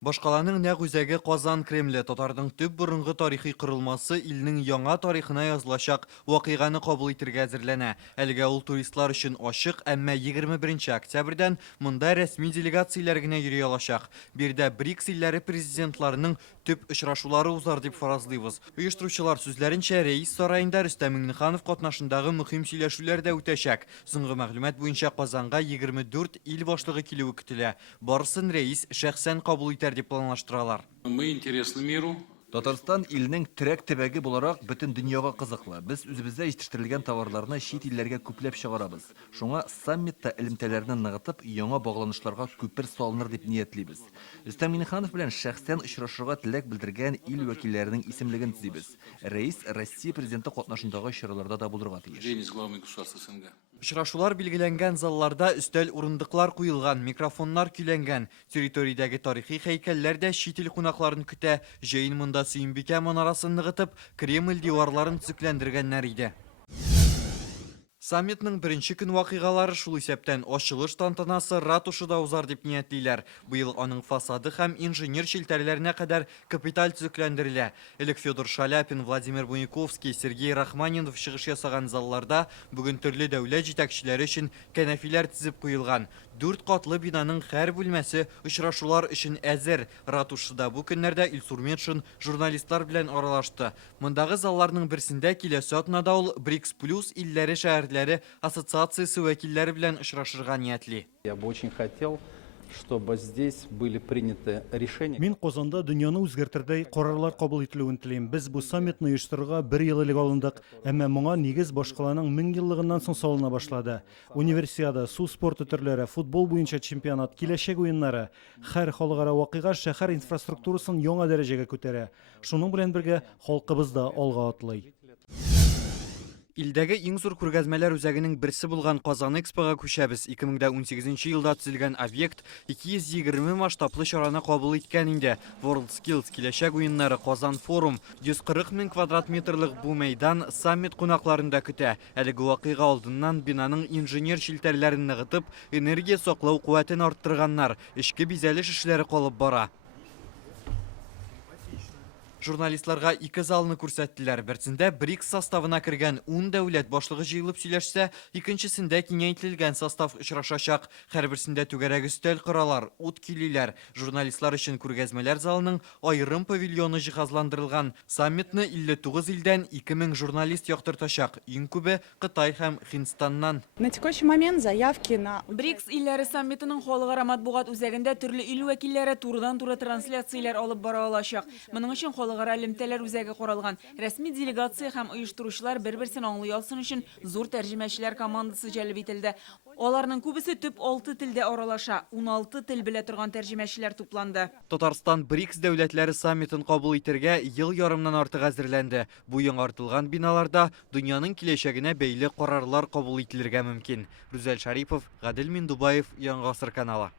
Башкаланың нәкъ үзәге Казан Кремле татарның төп борынгы тарихи корылмасы илнең яңа тарихына язылачак вакыйганы кабул итәргә әзерләнә. Әлегә ул туристлар өчен ачык, әмма 21 октябрьдән монда рәсми делегацияләр генә йөри алачак. Бирдә БРИКС илләре президентларының төп очрашулары узар дип фаразлыйбыз. Оештыручылар сүзләренчә, рәис сараенда Рөстәм Миңнеханов катнашындагы мөһим сөйләшүләр дә үтәчәк. Соңгы мәгълүмат буенча Казанга 24 ил башлыгы килүе көтелә. Барысын рәис шәхсән кабул итәр дип планлаштыралар. Мы интересны миру. Татарстан илнең терәк төбәге буларак бөтен дөньяга кызыклы. Без үзебездә җитештерелгән товарларны чит илләргә күпләп чыгарабыз. Шуңа саммитта элемтәләрне ныгытып, яңа багланышларга күпер салыныр дип ниятлибез. Рөстәм Миңнеханов белән шәхсән очрашырга теләк белдергән ил вәкилләренең исемлеген төзибез. Рәис Россия президенты катнашындагы чараларда да булырга тиеш. Женис главный государства СНГ. Очрашулар билгеләнгән залларда өстәл урындыклар куелган, микрофоннар көйләнгән. Территориядәге тарихи һәйкәлләр дә чит ил кунакларын көтә. Җәен монда Сөембикә манарасын ныгытып, Кремль диварларын төзекләндергәннәр иде. Саммитның беренче көн вакыйгалары шул исәптән ачылыш тантанасы ратушада узар дип ниятлиләр. Быел аның фасады һәм инженер челтәрләренә кадәр капиталь төзекләндерелә. Элек Федор Шаляпин, Владимир Буйниковский, Сергей Рахманинов чыгыш ясаган залларда бүген төрле дәүләт җитәкчеләре өчен кәнәфиләр төзеп куелган. 4 катлы бинаның һәр бүлмәсе очрашулар өчен әзер. Ратушада бу көннәрдә Илсур Метшин журналистлар белән аралашты. Мондагы залларның берсендә киләсе атнада ул БРИКС плюс илләре шәһәрләре ассоциациясе вәкилләре белән очрашырга ниятли. Я бы очень хотел, чтобы здесь были приняты решения. Мин Казанда дөньяны үзгәртәрдәй карарлар кабул ителүен телим. Без бу саммитны оештырырга 1 ел элек алындык, әмма моңа нигез башкаланың 1000 еллыгыннан соң салына башлады. Универсиада, су спорты төрләре, футбол буенча чемпионат, киләчәк уеннары, һәр халыкара вакыйга шәһәр инфраструктурасын яңа дәрәҗәгә күтәрә. Шуның белән бергә халкыбыз да алга атлый. Илдәге иң зур күргәзмәләр үзәгенең берсе булган Казан Экспога күчәбез. 2018 елда төзелгән объект 220 масштаблы чараны кабул иткән инде. WorldSkills киләчәк уеннары, Казан форум, 140 мең квадрат метрлык бу мәйдан саммит кунакларында көтә. Әлеге вакыйга алдыннан бинаның инженер челтәрләрен ныгытып, энергия саклау куәтен арттырганнар. Эчке бизәлеш эшләре калып бара. Журналистларга 2 залны күрсәттеләр. Берсендә БРИКС составына кергән 10 дәүләт башлыгы җыелып сөйләшсә, икенчесендә киңәйтелгән состав очрашачак. Һәрберсендә түгәрәк өстәл коралар, ут килиләр. Журналистлар өчен күргәзмәләр залының аерым павильоны җиһазландырылган. Саммитны 59 илдән 2000 журналист яктыртачак. Иң күбе Кытай һәм Һиндстаннан. На текущий момент заявки на БРИКС илләре саммитының халыкара матбугат үзәгендә төрле ил вәкилләре турыдан-туры трансляцияләр алып бара алачак. Моның өчен халыкара элемтәләр үзәге каралган. Рәсми делегация һәм оештыручылар бер-берсен аңлый алсын өчен зур тәрҗемәчеләр командасы җәлеп ителде. Аларның күбесе төп 6 телдә аралаша. 16 тел белә торган тәрҗемәчеләр тупланды. Татарстан БРИКС дәүләтләре саммитын кабул итәргә ел ярымнан артык әзерләнде. Бу яңартылган биналарда дөньяның киләчәгенә бәйле карарлар кабул ителергә мөмкин. Рүзәл Шарипов, Гадел Миндубаев, Яңа Гасыр каналы.